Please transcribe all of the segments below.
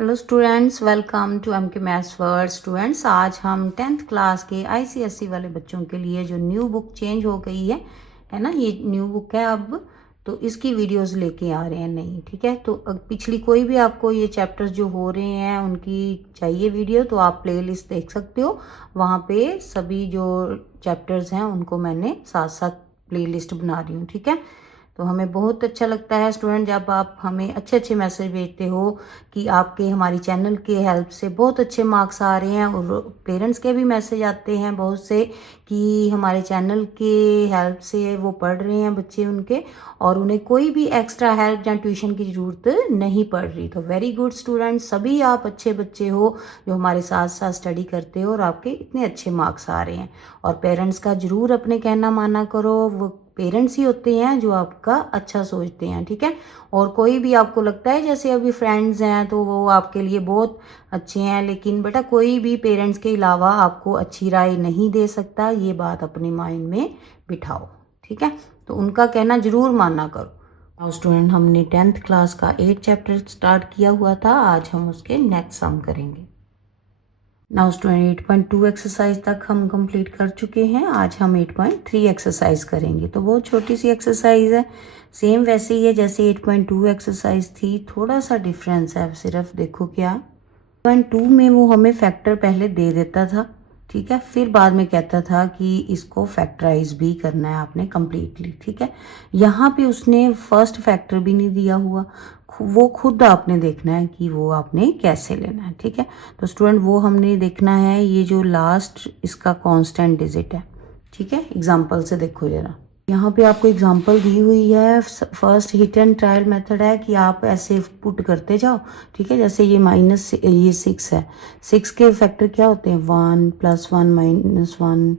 Hello students, welcome to M K maths world. Students, आज हम 10th class के ICSE वाले बच्चों के लिए जो न्यू बुक चेंज हो गई है ना, ये न्यू बुक है अब, तो इसकी वीडियोस लेके आ रहे हैं नई। ठीक है, तो पिछली कोई भी आपको ये चैप्टर्स जो हो रहे हैं उनकी चाहिए वीडियो तो आप प्लेलिस्ट देख सकते हो। वहाँ पे सभी जो चैप्टर्स हैं उनको मैंने साथ साथ प्लेलिस्ट बना रही हूँ। ठीक है, तो हमें बहुत अच्छा लगता है स्टूडेंट जब आप हमें अच्छे अच्छे मैसेज भेजते हो कि आपके हमारी चैनल के हेल्प से बहुत अच्छे मार्क्स आ रहे हैं, और पेरेंट्स के भी मैसेज आते हैं बहुत से कि हमारे चैनल के हेल्प से वो पढ़ रहे हैं बच्चे उनके, और उन्हें कोई भी एक्स्ट्रा हेल्प या ट्यूशन की ज़रूरत नहीं पड़ रही। तो वेरी गुड स्टूडेंट, सभी आप अच्छे बच्चे हो जो हमारे साथ साथ स्टडी करते हो और आपके इतने अच्छे मार्क्स आ रहे हैं। और पेरेंट्स का ज़रूर अपने कहना माना करो, वो पेरेंट्स ही होते हैं जो आपका अच्छा सोचते हैं। ठीक है, और कोई भी आपको लगता है जैसे अभी फ्रेंड्स हैं तो वो आपके लिए बहुत अच्छे हैं, लेकिन बेटा कोई भी पेरेंट्स के अलावा आपको अच्छी राय नहीं दे सकता, ये बात अपने माइंड में बिठाओ। ठीक है, तो उनका कहना ज़रूर माना करो। नाउ स्टूडेंट, हमने 10th क्लास का 8 चैप्टर स्टार्ट किया हुआ था, आज हम उसके नेक्स्ट सम करेंगे। नाउ स्टूडेंट, 8.2 एक्सरसाइज तक हम कंप्लीट कर चुके हैं। आज हम 8.3 एक्सरसाइज करेंगे। तो बहुत छोटी सी एक्सरसाइज है, सेम वैसे ही है जैसे 8.2 एक्सरसाइज थी, थोड़ा सा डिफरेंस है। अब सिर्फ देखो क्या 8.2 में वो हमें फैक्टर पहले दे देता था, ठीक है, फिर बाद में कहता था कि इसको फैक्टराइज भी करना है आपने कंप्लीटली। ठीक है, यहाँ पे उसने फर्स्ट फैक्टर भी नहीं दिया हुआ, वो खुद आपने देखना है कि वो आपने कैसे लेना है। ठीक है, तो स्टूडेंट वो हमने देखना है ये जो लास्ट इसका कांस्टेंट डिजिट है। ठीक है, एग्जांपल से देखो जरा, यहाँ पे आपको एग्जांपल दी हुई है। First hit and trial method है कि आप ऐसे पुट करते जाओ। ठीक है, जैसे ये ये 6 है, 6 के फैक्टर क्या होते हैं 1 + 1 - 1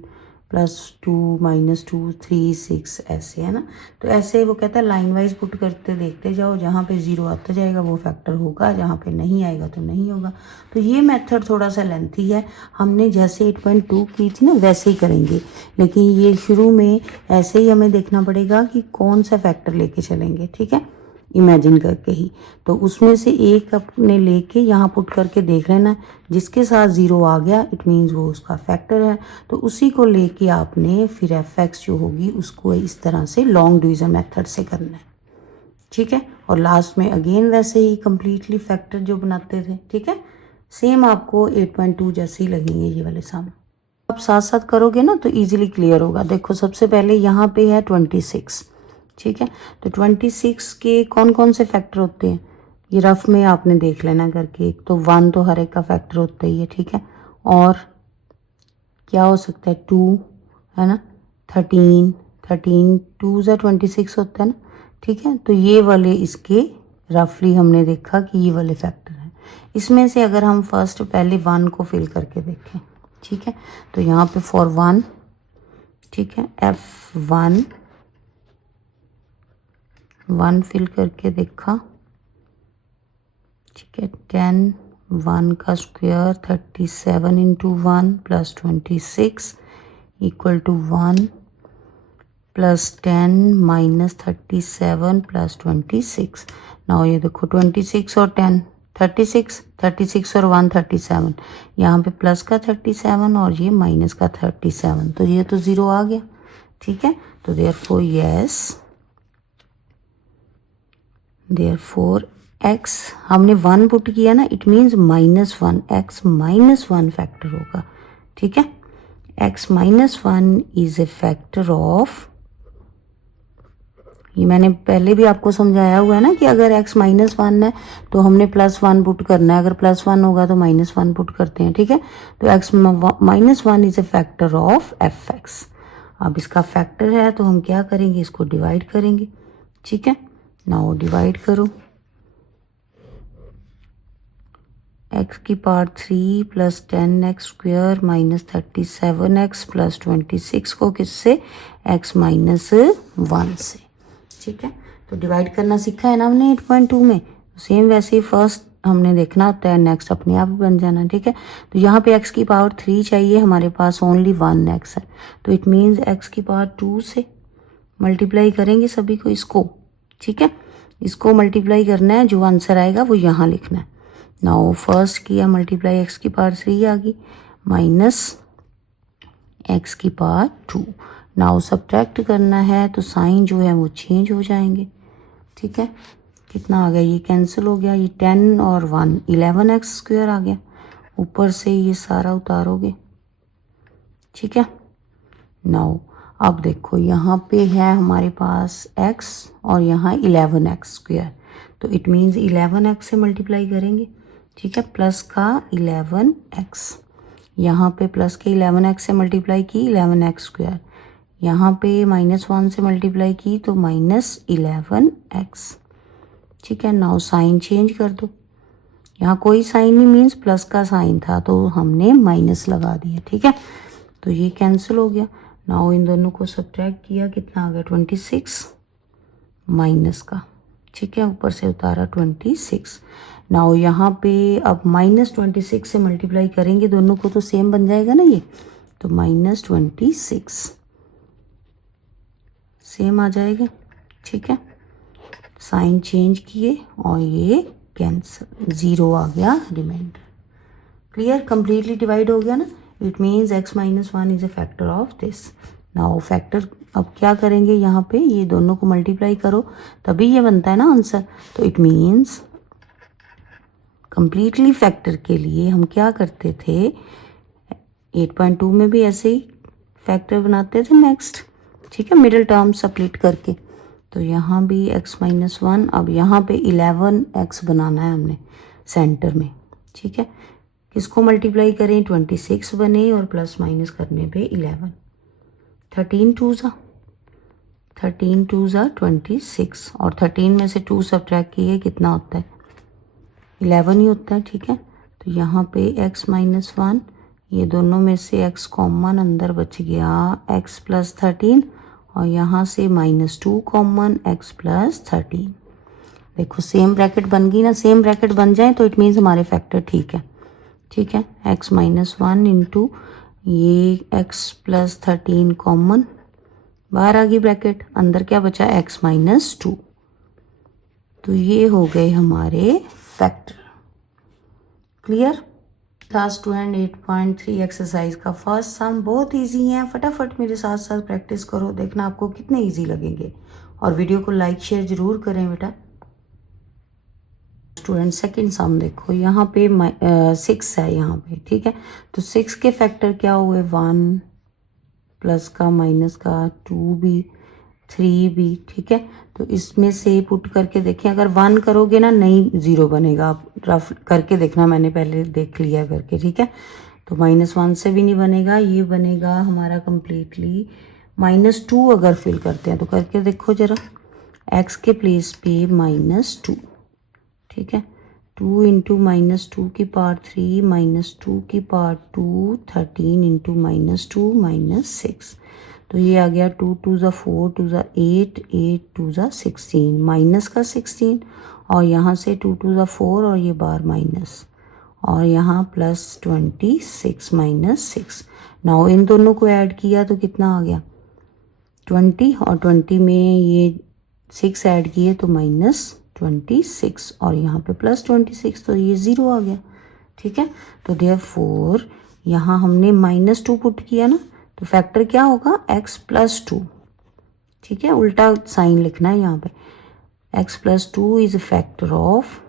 + 2 - 2 3 6 ऐसे, है ना। तो ऐसे वो कहता है लाइन वाइज पुट करते देखते जाओ, जहाँ पे 0 आता जाएगा वो फैक्टर होगा, जहाँ पे नहीं आएगा तो नहीं होगा। तो ये मेथड थोड़ा सा लेंथी है, हमने जैसे 8.2 की थी ना वैसे ही करेंगे, लेकिन ये शुरू में ऐसे ही हमें देखना पड़ेगा कि कौन सा फैक्टर लेके चलेंगे। ठीक है, इमेजिन करके ही, तो उसमें से एक अपने लेके यहाँ पुट करके देख लेना, जिसके साथ 0 आ गया इट मीन्स वो उसका फैक्टर है, तो उसी को लेके आपने फिर fx जो होगी उसको इस तरह से लॉन्ग डिवीजन मेथड से करना है। ठीक है, और लास्ट में अगेन वैसे ही कंप्लीटली फैक्टर जो बनाते थे। ठीक है, सेम आपको 8.2 जैसे ही लगेंगे ये वाले सामने। आप साथ साथ करोगे ना तो इजीली क्लियर होगा। देखो सबसे पहले यहाँ पे है 26। ठीक है, तो 26 के कौन कौन से फैक्टर होते हैं ये रफ में आपने देख लेना करके। एक तो 1 तो हर एक का फैक्टर होता ही है। ठीक है, और क्या हो सकता है 2, है ना, 13 2 ज़ा 26 होता है ना। ठीक है, तो ये वाले इसके रफली हमने देखा कि ये वाले फैक्टर हैं। इसमें से अगर हम फर्स्ट पहले 1 को फिल करके देखें, ठीक है, तो यहाँ पे फॉर 1, ठीक है, F1 1 फिल करके देखा। ठीक है, 10 1 का स्क्वायर 37 × 1 + 26 = 1 + 10 - 37 + 26। नाउ ये देखो 26 और 10 36 और 1 37, यहाँ पे प्लस का 37 और ये माइनस का 37, तो ये तो 0 आ गया। ठीक है, तो देयरफॉर x हमने 1 पुट किया ना, इट मीन्स -1, x -1 फैक्टर होगा। ठीक है, x -1 is a factor of, ये मैंने पहले भी आपको समझाया हुआ है ना कि अगर x -1 है तो हमने +1 पुट करना है, अगर +1 होगा तो -1 पुट करते हैं। ठीक है, तो x -1 is a factor of fx। अब इसका फैक्टर है तो हम क्या करेंगे, इसको डिवाइड करेंगे। ठीक है, नाउ डिवाइड करो, x की पावर 3 + 10x² - 37x + 26 को किससे, x -1 से। ठीक है, तो डिवाइड करना सीखा है ना हमने 8.2 में, सेम वैसे ही फर्स्ट हमने देखना होता है, नेक्स्ट अपने आप बन जाना। ठीक है, तो यहाँ पे x की पावर 3 चाहिए, हमारे पास ओनली 1x है, तो इट मीन्स x की पावर 2 से मल्टीप्लाई करेंगे सभी को, इसको। ठीक है, इसको मल्टीप्लाई करना है, जो आंसर आएगा वो यहाँ लिखना है। नाउ फर्स्ट किया मल्टीप्लाई एक्स की पावर 3 आ गई माइनस एक्स की पावर 2। नाउ सब्ट्रैक्ट करना है तो साइन जो है वो चेंज हो जाएंगे। ठीक है, कितना आ गया, ये कैंसिल हो गया, ये 10 और 1 11x स्क्वायर आ गया। ऊपर से ये सारा उतारोगे। ठीक है, नाउ अब देखो यहाँ पे है हमारे पास x और यहाँ 11x स्क्वायर, तो इट मीन्स 11x से मल्टीप्लाई करेंगे। ठीक है, प्लस का 11x, यहाँ पे प्लस के 11x से मल्टीप्लाई की 11x स्क्वायर, यहाँ पे -1 से मल्टीप्लाई की तो -11x। ठीक है, नाउ साइन चेंज कर दो, यहाँ कोई साइन नहीं मीन्स प्लस का साइन था तो हमने माइनस लगा दिया। ठीक है, तो ये कैंसिल हो गया। नाउ इन दोनों को सब्ट्रैक्ट किया, कितना आ गया 26 माइनस का। ठीक है, ऊपर से उतारा 26। नाउ यहाँ पे अब -26 से मल्टीप्लाई करेंगे दोनों को तो सेम बन जाएगा ना ये, तो -26 सेम आ जाएगा। ठीक है, साइन चेंज किए और ये कैंसिल, 0 आ गया रिमाइंडर। क्लियर, कंप्लीटली डिवाइड हो गया ना, it means x - 1 is a factor of this. Now factor अब क्या करेंगे, यहाँ पे ये दोनों को मल्टीप्लाई करो तभी ये बनता है ना आंसर, तो इट मीन्स कंप्लीटली फैक्टर के लिए हम क्या करते थे, 8.2 में भी ऐसे ही फैक्टर बनाते थे नेक्स्ट। ठीक है, मिडिल टर्म स्प्लिट करके, तो यहाँ भी x - 1, अब यहाँ पे 11x बनाना है हमने सेंटर में। ठीक है, किसको मल्टीप्लाई करें, 26 बने और प्लस माइनस करने पे 11, 13 2 ज़ा 26 और 13 में से 2 सब्ट्रैक्ट किए कितना होता है, 11 ही होता है। ठीक है, तो यहाँ पे x - 1, ये दोनों में से x कॉमन अंदर बच गया x + 13 और यहाँ से -2 कॉमन x + 13। देखो सेम ब्रैकेट बन गई ना, सेम ब्रैकेट बन जाए तो इट मीन्स हमारे फैक्टर ठीक है। ठीक है, x - 1 इंटू ये x + 13 कॉमन, बाहर आ गई ब्रैकेट, अंदर क्या बचा x - 2, तो ये हो गए हमारे factor. Clear. Class 2 and 8.3 exercise का फर्स्ट सम बहुत इजी है, फटाफट मेरे साथ साथ प्रैक्टिस करो, देखना आपको कितने इजी लगेंगे और वीडियो को लाइक शेयर जरूर करें बेटा। स्टूडेंट सेकंड सम देखो, यहाँ पे 6 है यहाँ पे। ठीक है, तो 6 के फैक्टर क्या हुए, 1 प्लस का माइनस का 2 भी 3 भी। ठीक है, तो इसमें से पुट करके देखें, अगर 1 करोगे ना नहीं 0 बनेगा, आप रफ करके देखना, मैंने पहले देख लिया करके। ठीक है, तो -1 से भी नहीं बनेगा, ये बनेगा हमारा कंप्लीटली -2 अगर फिल करते हैं तो करके देखो ज़रा, x के प्लेस पे -2। ठीक है, 2 इंटू -2 की पावर 3 -2 की पावर 2 13 इंटू -2 -6, तो ये आ गया 2 2 ज़ा 4 2 ज़ा 8 8 2 ज़ा 16 माइनस का 16 और यहाँ से 2 2 ज़ा 4 और ये बार माइनस और यहाँ +26 -6। नाउ इन दोनों को ऐड किया तो कितना आ गया 20 और 20 में ये 6 ऐड किए तो -26 और यहाँ पे +26, तो ये 0 आ गया। ठीक है, तो देयरफॉर यहाँ हमने -2 पुट किया ना, तो फैक्टर क्या होगा x + 2। ठीक है, उल्टा साइन लिखना है यहाँ पे, x + 2 is a factor of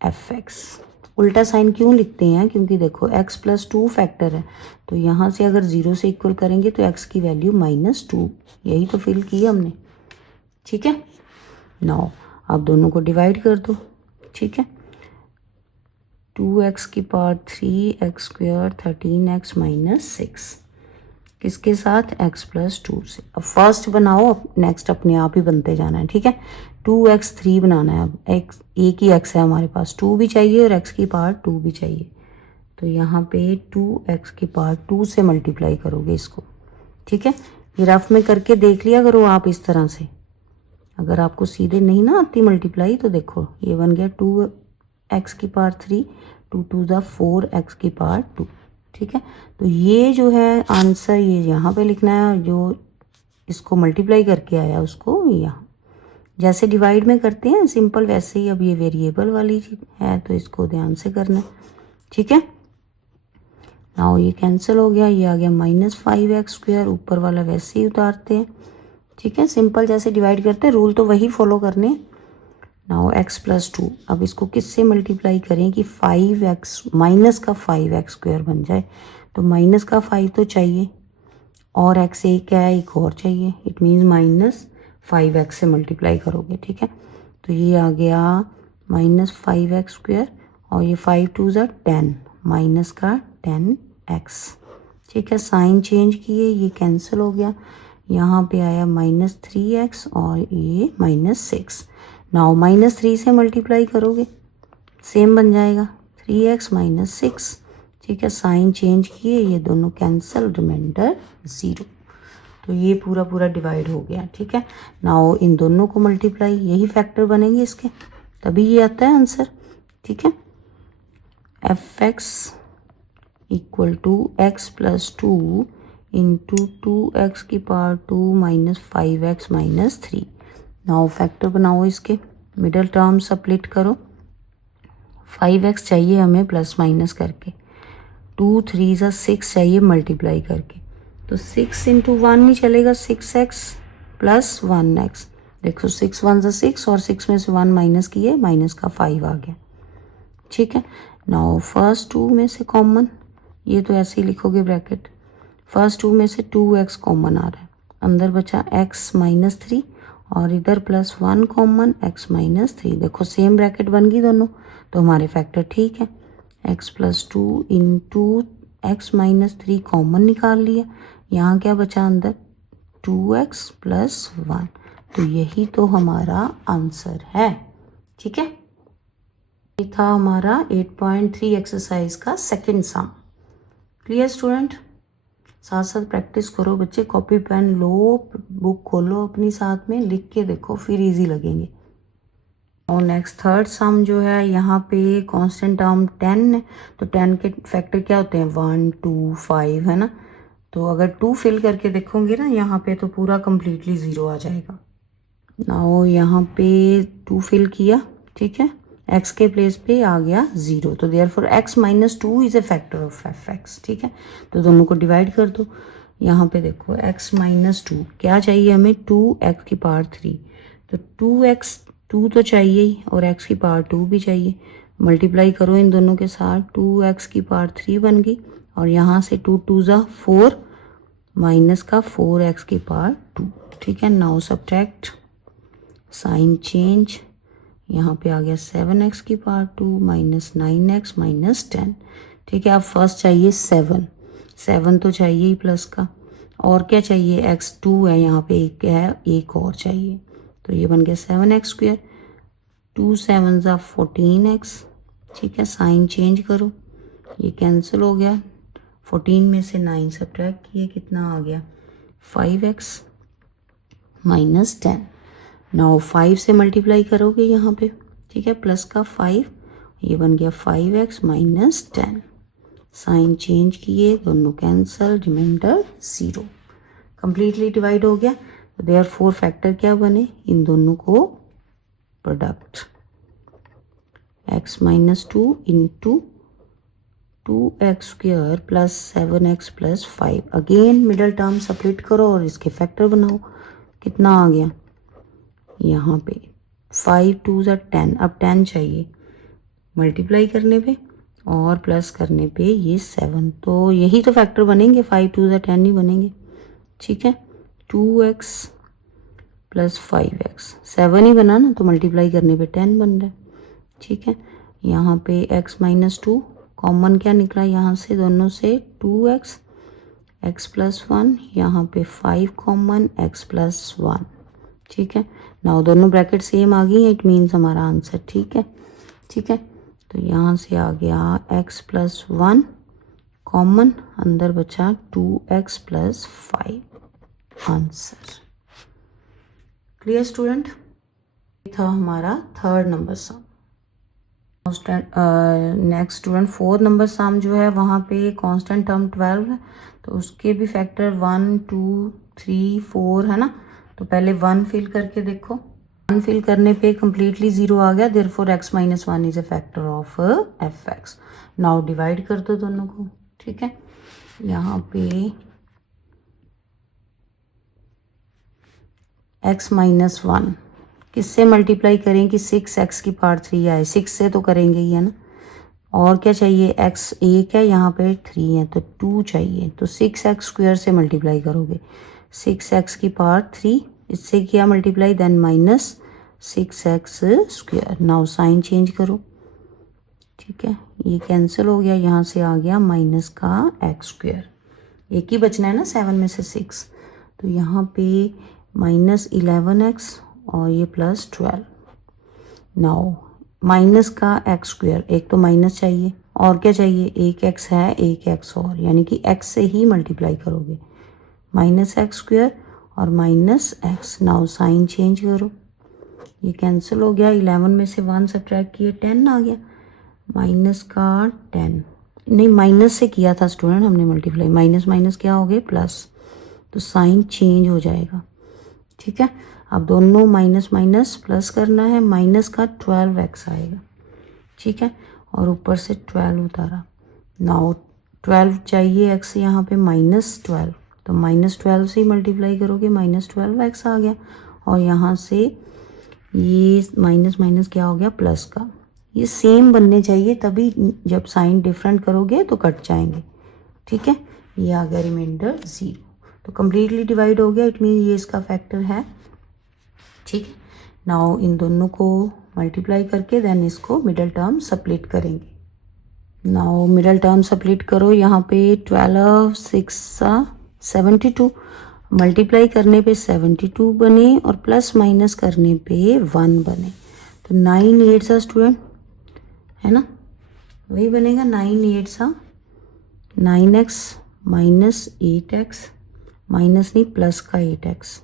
fx। उल्टा साइन क्यों लिखते हैं, क्योंकि देखो x + 2 फैक्टर है, तो यहाँ से अगर 0 से इक्वल करेंगे तो x की वैल्यू -2, यही तो फिल किया हमने। ठीक है, नाउ अब दोनों को डिवाइड कर दो। ठीक है, 2x की पावर 3 x स्क्वायर 13x -6 किसके साथ x + 2 से। अब फर्स्ट बनाओ, नेक्स्ट अपने आप ही बनते जाना है। ठीक है, 2x 3 बनाना है, अब x एक ही x है हमारे पास, 2 भी चाहिए और x की पावर 2 भी चाहिए, तो यहाँ पे 2x की पावर 2 से मल्टीप्लाई करोगे इसको। ठीक है, ये रफ में करके देख लिया करो आप इस तरह से, अगर आपको सीधे नहीं ना आती मल्टीप्लाई तो देखो ये बन गया 2x की पावर 3 2 2 ज़ा 4x की पावर 2। ठीक है, तो ये जो है आंसर ये यहाँ पे लिखना है और जो इसको मल्टीप्लाई करके आया उसको यहाँ, जैसे डिवाइड में करते हैं सिंपल वैसे ही अब ये वेरिएबल वाली है तो इसको ध्यान से करना है, ठीक है। नाउ ये कैंसिल हो गया, ये आ गया -5x², ऊपर वाला वैसे ही उतारते हैं, ठीक है। सिंपल जैसे डिवाइड करते हैं रूल तो वही फॉलो करने। नाउ x+2, अब इसको किससे मल्टीप्लाई करें कि 5x माइनस का 5x² बन जाए। तो माइनस का 5 तो चाहिए और x एक है, एक और चाहिए, इट मीन्स -5x से मल्टीप्लाई करोगे, ठीक है। तो ये आ गया -5x² और ये 5 2 ज़ा 10, माइनस का 10x, ठीक है। साइन चेंज किए, ये कैंसिल हो गया, यहाँ पे आया -3x और ये -6। नाउ -3 से मल्टीप्लाई करोगे सेम बन जाएगा 3x -6, ठीक है। साइन चेंज किए, ये दोनों कैंसिल, रिमाइंडर 0। तो ये पूरा डिवाइड हो गया, ठीक है। नाउ इन दोनों को मल्टीप्लाई, यही फैक्टर बनेंगे इसके, तभी ये आता है आंसर, ठीक है। fx = x+2 into 2x⁻² minus 5x - 3। Now factor बनाओ इसके, मिडल टर्म स्प्लिट करो। 5x चाहिए हमें प्लस माइनस करके, 2 3 ज़ा 6 चाहिए मल्टीप्लाई करके। तो 6 × 1 नहीं चलेगा, 6x + 1x। देखो 6 1 ज़ा 6 और 6 में से 1 माइनस किए, माइनस का 5 आ गया, ठीक है। नाउ फर्स्ट 2 में से कॉमन, ये तो ऐसे ही लिखोगे ब्रैकेट, फर्स्ट 2 में से 2x कॉमन आ रहा है, अंदर बचा x - 3 और इधर +1 कॉमन, x - 3। देखो सेम ब्रैकेट बन गई दोनों, तो हमारे फैक्टर ठीक है। x+2 इंटू x - 3 कॉमन निकाल लिया, यहाँ क्या बचा अंदर 2x + 1। तो यही तो हमारा आंसर है, ठीक है। ये था हमारा 8.3 एक्सरसाइज का सेकंड सम। Clear student? साथ साथ प्रैक्टिस करो बच्चे, कॉपी पेन लो, बुक खोलो अपनी साथ में, लिख के देखो फिर इजी लगेंगे। और नेक्स्ट थर्ड सम जो है, यहाँ पे कांस्टेंट टर्म 10 है, तो 10 के फैक्टर क्या होते हैं 1 2 5, है ना। तो अगर 2 फिल करके देखोगे ना यहाँ पे तो पूरा कम्प्लीटली 0 आ जाएगा। नाउ यहाँ पे 2 फिल किया, ठीक है, x के प्लेस पे आ गया 0, तो therefore x - 2 is a factor of fx, ठीक है। तो दोनों को डिवाइड कर दो। यहाँ पे देखो x - 2 क्या चाहिए हमें, 2x⁻³ तो 2x 2 तो चाहिए ही और x⁻² भी चाहिए। मल्टीप्लाई करो इन दोनों के साथ, 2x⁻³ बन गई और यहाँ से 2 2 ज़ा 4 माइनस का 4x⁻², ठीक है। नाउ सब्ट्रैक्ट, साइन चेंज, यहाँ पे आ गया 7x⁻² माइनस 9x - 10, ठीक है। अब फर्स्ट चाहिए 7 तो चाहिए ही प्लस का, और क्या चाहिए x 2 है, यहाँ पे एक है, एक और चाहिए, तो ये बन गया 7x², 2 7 ज़ा 14x, ठीक है। साइन चेंज करो, ये कैंसिल हो गया, 14 में से 9 सब्ट्रैक्ट किए, कितना आ गया 5x - 10। नाउ 5 से मल्टीप्लाई करोगे यहाँ पे, ठीक है, प्लस का 5, ये बन गया 5x - 10। साइन चेंज किए, दोनों कैंसल, रिमाइंडर 0। कंप्लीटली डिवाइड हो गया, तो देयरफॉर फैक्टर क्या बने, इन दोनों को product, x - 2 into 2x² + 7x + 5। Again middle term split करो और इसके फैक्टर बनाओ, कितना आ गया यहाँ पे 5 2 ज़ा 10, अब 10 चाहिए मल्टीप्लाई करने पे और प्लस करने पे ये 7, तो यही तो फैक्टर बनेंगे, 5 2 ज़ा 10 ही बनेंगे, ठीक है। 2x + 5x 7 ही बना ना, तो मल्टीप्लाई करने पे 10 बन रहा है, ठीक है। यहाँ पे x - 2 कॉमन क्या निकला यहाँ से, दोनों से 2x, x + 1, यहाँ पे 5 कॉमन, x + 1, ठीक है। नाउ दोनों ब्रैकेट सेम आ गई, इट मीन्स हमारा आंसर ठीक है, ठीक है। तो यहाँ से आ गया x + 1 कॉमन, अंदर बचा 2x + 5, आंसर। Clear student? था हमारा थर्ड नंबर सम। नेक्स्ट स्टूडेंट, 4 नंबर सम जो है वहाँ पे कांस्टेंट टर्म 12 है, तो उसके भी फैक्टर 1 2 3 4 है ना। तो पहले 1 फिल करके देखो, वन फिल करने पे कम्प्लीटली ज़ीरो आ गया, therefore x minus one is a factor of F x. Now divide कर दो दोनों को, ठीक है। यहाँ पे x माइनस वन किससे मल्टीप्लाई करें कि 6x की पावर 3 आए, 6 से तो करेंगे ही है ना। और क्या चाहिए, x एक है, यहाँ पे 3 है तो 2 चाहिए, तो 6x स्क्वायर से मल्टीप्लाई करोगे, 6x की पावर 3 इससे किया multiply, then minus 6x square. Now sign change करो, ठीक है, ये कैंसिल हो गया, यहाँ से आ गया माइनस का x स्क्वायर, एक ही बचना है ना 7 में से 6, तो यहाँ पे माइनस 11x और ये प्लस 12। नाउ माइनस का x स्क्वायर, एक तो माइनस चाहिए और क्या चाहिए, एक x है, एक x और, यानी कि x से ही मल्टीप्लाई करोगे, माइनस x स्क्वायर और minus x। Now sign change करो, ये कैंसिल हो गया, 11 में से 1 सब्ट्रैक्ट किए 10 आ गया, माइनस का 10, नहीं माइनस से किया था स्टूडेंट हमने मल्टीप्लाई, माइनस माइनस क्या हो गए प्लस, तो साइन चेंज हो जाएगा, ठीक है। अब दोनों माइनस माइनस प्लस करना है, माइनस का 12x आएगा, ठीक है, और ऊपर से 12 उतारा। नाउ 12 चाहिए x, यहाँ पे माइनस 12, तो माइनस 12 से ही मल्टीप्लाई करोगे, माइनस 12x आ गया, और यहाँ से ये माइनस माइनस क्या हो गया प्लस का, ये सेम बनने चाहिए, तभी जब साइन डिफरेंट करोगे तो कट जाएंगे, ठीक है। ये आ गया रिमाइंडर 0, तो कम्प्लीटली डिवाइड हो गया, इट मीन ये इसका फैक्टर है, ठीक है। नाउ इन दोनों को मल्टीप्लाई करके देन इसको मिडल टर्म स्प्लिट करेंगे। नाउ मिडल टर्म स्प्लिट करो, यहाँ पे 12 6 72, मल्टीप्लाई करने पे 72 बने और प्लस माइनस करने पे 1 बने, तो 9 8 सा स्टूडेंट है ना, वही बनेगा 9 8 सा 9x माइनस 8x, माइनस नहीं प्लस का 8x,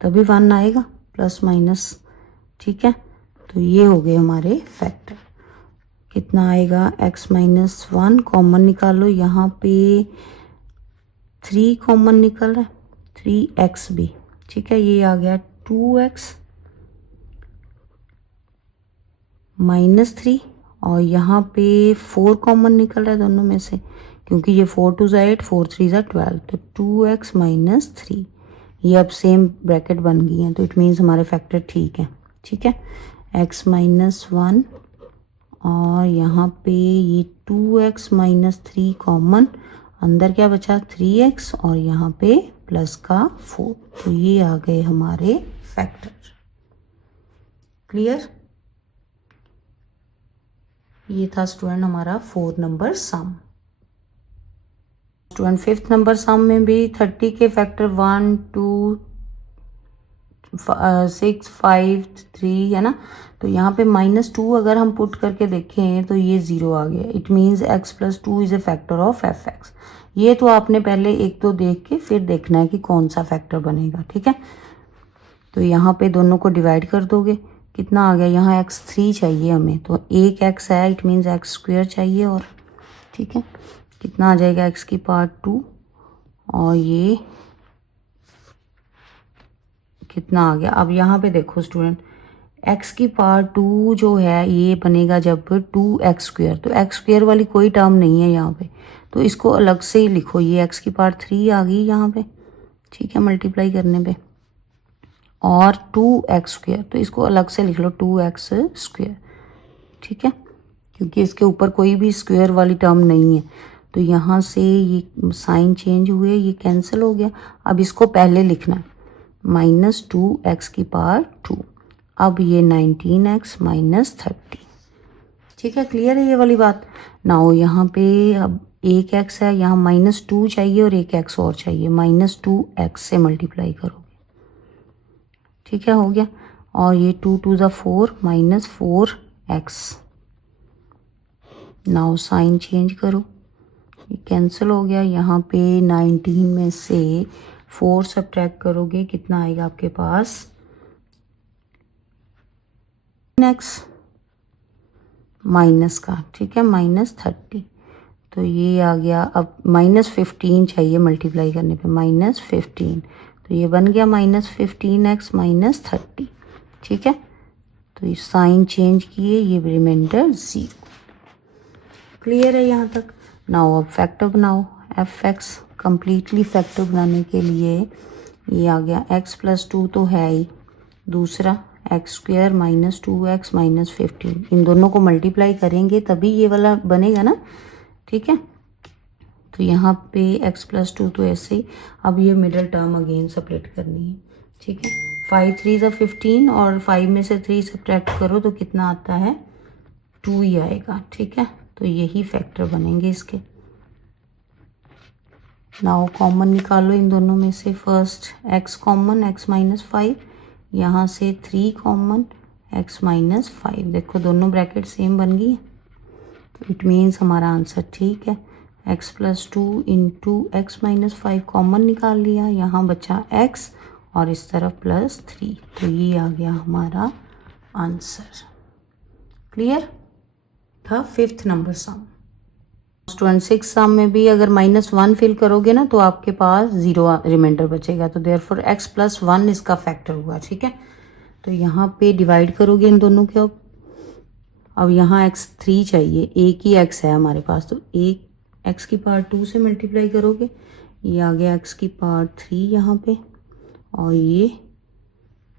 तभी 1 आएगा प्लस माइनस, ठीक है। तो ये हो गए हमारे फैक्टर, कितना आएगा x माइनस 1, कॉमन निकालो, यहाँ पे 3 कॉमन निकल रहा है, 3x भी, ठीक है, ये आ गया 2x माइनस 3, और यहाँ पे 4 कॉमन निकल रहा है दोनों में से, क्योंकि ये 4 2 ज़ा 8, 4 3 ज़ा 12, तो 2x माइनस 3, ये अब सेम ब्रैकेट बन गई हैं, तो इट मीन्स हमारे फैक्टर ठीक है, ठीक है। x माइनस 1 और यहाँ पे ये 2x माइनस 3 कॉमन, अंदर क्या बचा 3x और यहाँ पे प्लस का 4, तो ये आ गए हमारे फैक्टर। क्लियर, ये था स्टूडेंट हमारा 4 नंबर सम। स्टूडेंट 5th नंबर सम में भी 30 के फैक्टर 1 2 6 5 3 है ना, तो यहाँ पे -2 अगर हम पुट करके देखें तो ये 0 आ गया, it means x plus 2 is a factor of F x. ये तो आपने पहले एक तो देख के फिर देखना है कि कौन सा फैक्टर बनेगा, ठीक है। तो यहाँ पे दोनों को डिवाइड कर दोगे, कितना आ गया, यहाँ x3 चाहिए हमें, तो एक x है, इट मीन्स x स्क्वायर चाहिए, और ठीक है, कितना आ जाएगा x की पावर 2, और ये कितना आ गया। अब यहाँ पे देखो स्टूडेंट, x की पावर 2 जो है ये बनेगा जब 2x स्क्वायर, तो x स्क्वायर वाली कोई टर्म नहीं है यहाँ पे, तो इसको अलग से ही लिखो, ये x की पावर 3 आ गई यहाँ पे, ठीक है, मल्टीप्लाई करने पे, और 2x स्क्वायर, तो इसको अलग से लिख लो 2x स्क्वायर, ठीक है, क्योंकि इसके ऊपर कोई भी स्क्वायर वाली टर्म नहीं है, तो यहाँ से ये साइन चेंज हुए, ये कैंसिल हो गया। अब इसको पहले लिखना है -2x की पावर 2, अब ये 19x माइनस 30, ठीक है, क्लियर है ये वाली बात। नाउ यहाँ पे अब एक x है, यहाँ -2 चाहिए और एक x और चाहिए, -2x से मल्टीप्लाई करोगे, ठीक है, हो गया, और ये 2 2 ज़ा 4 -4x। नाउ साइन चेंज करो, ये कैंसिल हो गया, यहाँ पे 19 में से 4 सब्ट्रैक्ट करोगे, कितना आएगा आपके पास x माइनस का, ठीक है, -30, तो ये आ गया। अब -15 चाहिए मल्टीप्लाई करने पे, -15, तो ये बन गया -15x माइनस 30, ठीक है। तो ये साइन चेंज किए, ये रिमाइंडर 0। क्लियर है यहाँ तक। नाउ अब फैक्टर बनाओ। एफ एक्स कम्प्लीटली फैक्टर बनाने के लिए ये आ गया x प्लस 2 तो है ही, दूसरा x square minus 2x minus 15, इन दोनों को मल्टीप्लाई करेंगे तभी ये वाला बनेगा ना, ठीक है। तो यहाँ पे x प्लस 2 तो ऐसे ही। अब ये मिडल टर्म अगेन सेपरेट करनी है, ठीक है। 5 3 ज़ा 15 और 5 में से 3 सब्ट्रैक्ट करो तो कितना आता है, 2 ही आएगा, ठीक है। तो यही फैक्टर बनेंगे इसके। नाउ कॉमन निकालो इन दोनों में से। First x common, x minus 5, यहाँ से 3 कॉमन, x माइनस 5। देखो दोनों ब्रैकेट सेम बन गई, तो इट मीन्स हमारा आंसर ठीक है। x plus 2 into x minus 5 common निकाल लिया, यहाँ बचा x और इस तरफ प्लस 3, तो ये आ गया हमारा आंसर। क्लियर था। 5th नंबर सम। 26 सम में भी अगर -1 फिल करोगे ना तो आपके पास 0 रिमाइंडर बचेगा, तो देयरफॉर x प्लस 1 इसका फैक्टर हुआ, ठीक है। तो यहाँ पे डिवाइड करोगे इन दोनों के। अब यहाँ x 3 चाहिए, एक ही x है हमारे पास, तो एक x की पावर 2 से मल्टीप्लाई करोगे, ये आ गया x की पावर 3 यहाँ पे, और ये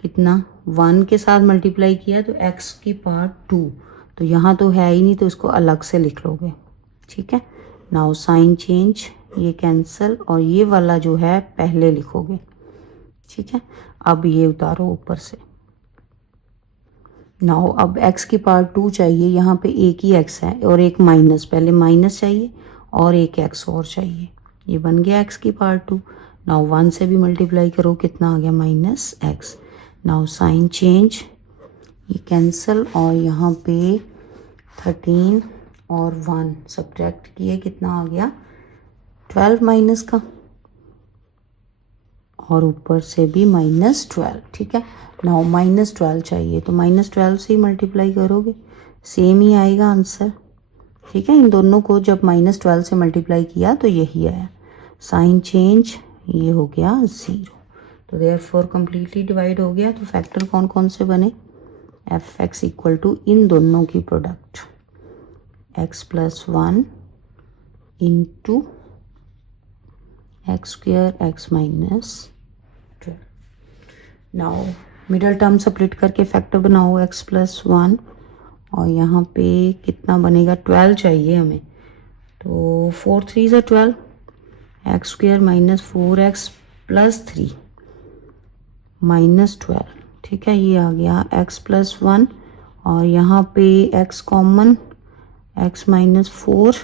कितना 1 के साथ मल्टीप्लाई किया तो x की पावर 2, तो यहाँ तो है ही नहीं तो इसको अलग से लिख लोगे, ठीक है। नाउ साइन चेंज, ये कैंसिल, और ये वाला जो है पहले लिखोगे, ठीक है। अब ये उतारो ऊपर से। नाउ अब x की पावर 2 चाहिए, यहाँ पे एक ही x है और एक माइनस, पहले माइनस चाहिए और एक x और चाहिए, ये बन गया x की पावर 2। नाउ 1 से भी मल्टीप्लाई करो, कितना आ गया minus x। Now sign change, ये कैंसिल, और यहाँ पे 13 और 1 सब्ट्रैक्ट किए, कितना आ गया 12 माइनस का, और ऊपर से भी -12, ठीक है। नाउ -12 चाहिए, तो -12 से ही मल्टीप्लाई करोगे, सेम ही आएगा आंसर, ठीक है। इन दोनों को जब -12 से मल्टीप्लाई किया तो यही आया। साइन चेंज, ये हो गया 0, तो देयरफॉर कम्प्लीटली डिवाइड हो गया। तो फैक्टर कौन कौन से बने, एफ एक्स इक्वल टू इन दोनों की product, x plus 1 into x square x minus 12। Now middle term separate करके फैक्टर बनाओ, x प्लस 1, और यहाँ पे कितना बनेगा 12 चाहिए हमें, तो 4 3 ज़ा 12, x square minus 4x plus 3 minus 12, ठीक है। ये आ गया x प्लस 1, और यहाँ पे x कॉमन, x माइनस 4,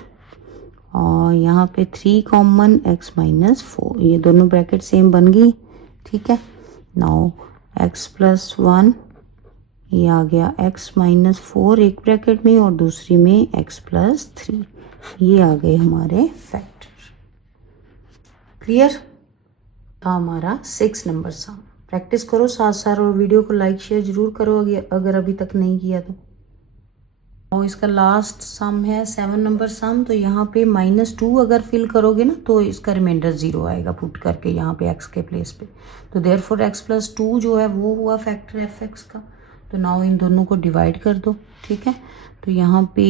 और यहाँ पे 3 कॉमन, x माइनस 4, ये दोनों ब्रैकेट सेम बन गई, ठीक है। नाउ x प्लस 1, ये आ गया x माइनस 4 एक ब्रैकेट में और दूसरी में x प्लस 3, ये आ गए हमारे फैक्टर। क्लियर था हमारा 6 नंबर सम। प्रैक्टिस करो साथ साथ, और वीडियो को लाइक शेयर जरूर करो अगर अभी तक नहीं किया तो। और इसका लास्ट सम है 7 नंबर सम। तो यहाँ पे -2 अगर फिल करोगे ना तो इसका रिमाइंडर 0 आएगा पुट करके यहाँ पे x के प्लेस पे, तो देयरफॉर x प्लस 2 जो है वो हुआ फैक्टर एफ एक्स का। तो नाउ इन दोनों को डिवाइड कर दो, ठीक है। तो यहाँ पे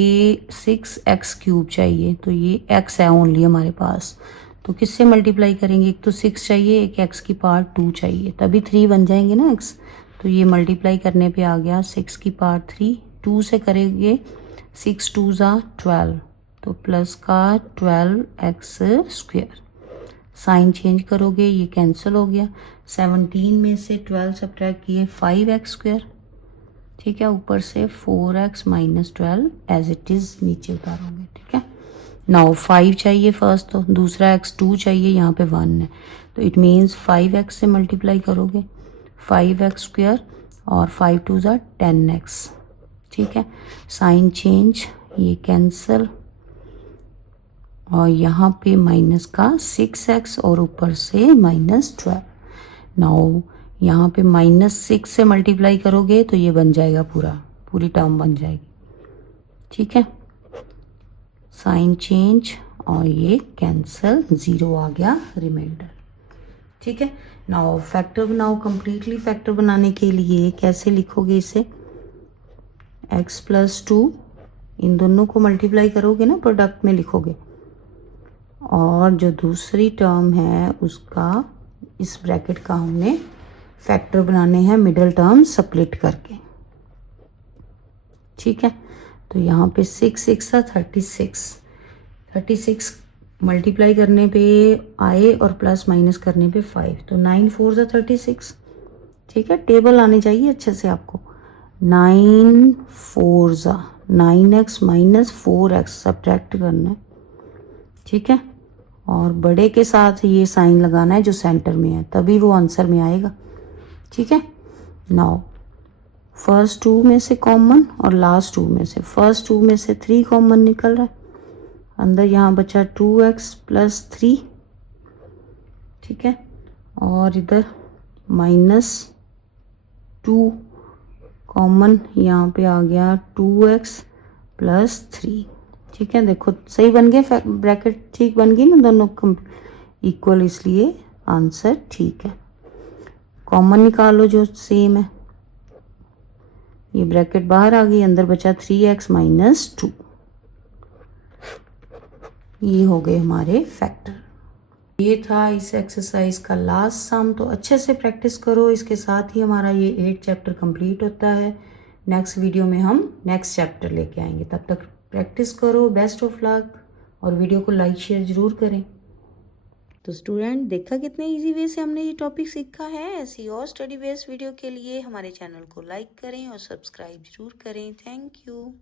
6x क्यूब चाहिए, तो ये x है ओनली हमारे पास, तो किससे मल्टीप्लाई करेंगे, एक तो 6 चाहिए, एक x की पावर 2 चाहिए, तभी 3 बन जाएंगे ना x। तो ये मल्टीप्लाई करने पे आ गया 6 की पावर 3, 2 से करेंगे 6 2 ज़ा 12, तो प्लस का 12x स्क्वायर। साइन चेंज करोगे, ये कैंसिल हो गया। 17 में से 12 सब्ट्रैक्ट किए 5x स्क्वायर, ठीक है। ऊपर से 4x minus 12 as it is नीचे उतारोगे, ठीक है। नाउ 5 चाहिए फर्स्ट, तो दूसरा x 2 चाहिए, यहाँ पे 1 है, तो इट मीन्स 5x से मल्टीप्लाई करोगे, 5x स्क्वायर, और 5 2 ज़ा 10x, ठीक है। साइन चेंज, ये कैंसिल, और यहाँ पे माइनस का 6x और ऊपर से -12। नाउ यहाँ पे -6 से मल्टीप्लाई करोगे तो ये बन जाएगा पूरी टर्म बन जाएगी, ठीक है। साइन चेंज, और ये कैंसिल, 0 आ गया रिमाइंडर। ठीक है। नाउ फैक्टर बनाओ। कंप्लीटली फैक्टर बनाने के लिए कैसे लिखोगे इसे, x प्लस 2, इन दोनों को मल्टीप्लाई करोगे ना, प्रोडक्ट में लिखोगे, और जो दूसरी टर्म है उसका, इस ब्रैकेट का हमने फैक्टर बनाने हैं मिडल टर्म स्प्लिट करके। ठीक है, तो यहाँ पे 6 6 था 36 मल्टीप्लाई करने पे आए और प्लस माइनस करने पे 5, तो 9 4 ज़ा 36। ठीक है, टेबल आने चाहिए अच्छे से आपको। 9 4 ज़ा 9x माइनस 4x सब्ट्रैक्ट करना है। ठीक है, और बड़े के साथ ये साइन लगाना है जो सेंटर में है, तभी वो आंसर में आएगा। ठीक है, नाउ फर्स्ट 2 में से कॉमन और लास्ट 2 में से, फर्स्ट 2 में से 3 कॉमन निकल रहा है, अंदर यहाँ बचा 2x प्लस 3। ठीक है, और इधर -2 कॉमन, यहाँ पे आ गया 2x प्लस 3। ठीक है, देखो सही बन गए, ब्रैकेट ठीक बन गई ना, दोनों इक्वल, इसलिए आंसर ठीक है। कॉमन निकालो जो सेम है, ये ब्रैकेट बाहर आ गई, अंदर बचा 3x माइनस 2। ये हो गए हमारे फैक्टर। ये था इस एक्सरसाइज का लास्ट सम, तो अच्छे से प्रैक्टिस करो। इसके साथ ही हमारा ये 8 चैप्टर कंप्लीट होता है। नेक्स्ट वीडियो में हम नेक्स्ट चैप्टर लेके आएंगे, तब तक प्रैक्टिस करो। बेस्ट ऑफ लक, और वीडियो को लाइक शेयर ज़रूर करें। तो स्टूडेंट, देखा कितने इजी वे से हमने ये टॉपिक सीखा है। ऐसी और स्टडी बेस्ड वीडियो के लिए हमारे चैनल को लाइक करें और सब्सक्राइब जरूर करें। Thank you.